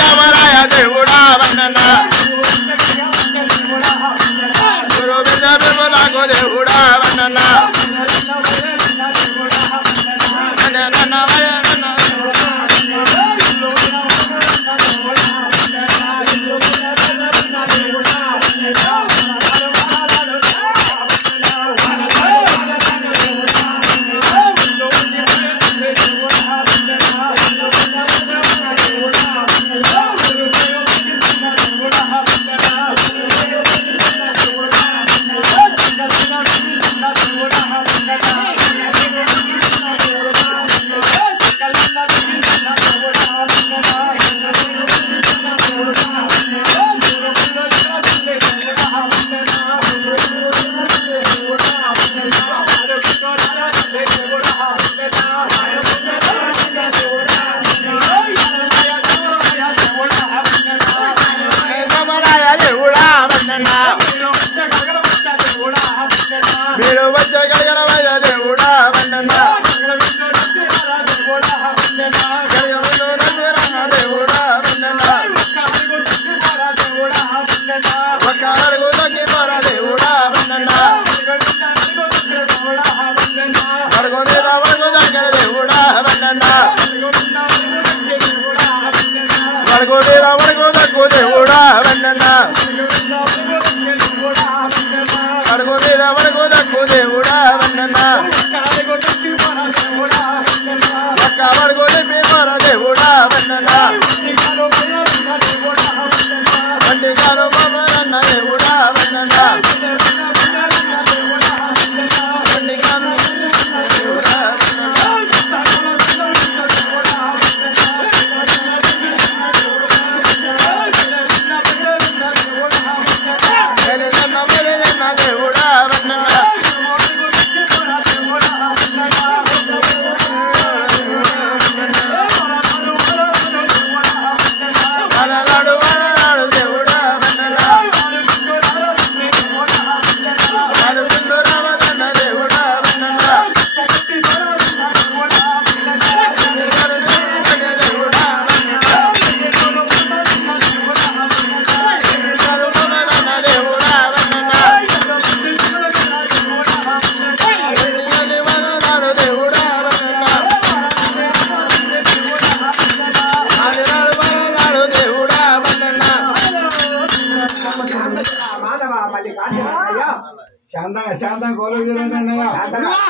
జమరాయ దేవుడా వందనా గురు బింద బిమలకు దేవుడా వందనా మీరు వచ్చగలగలవయ్య దేవుడా వందనా దేవుడా వందనా ఒక్క అడుగు తగ్గి పోరా దేవుడా వందనా అడుగు మీద అడుగు దగ్గర దేవుడా వందనా అడుగు మీద అడుగు తగ్గు దేవుడా వందనా అడుగు మీద అడుగు తగ్గు దేవుడా వందనా ఒక్క అడుగు తిప్పి పోరా దేవుడా వందనా వంటిగాను మమ్మరన్న దేవుడా వందనా వంటిగాను దేవుడా వందనా దేవుడా వందనా వనలాడు వనలాడు దేవుడా వందనా అడుగుండు రామదన్న దేవుడా వందనా దేవుడా వందనా దేవుడా వందనా వనలాడు దేవుడా వందనా ఆదినాడు వనలాడు దేవుడా వందనా శాంతంగా శాంతంగా కోలు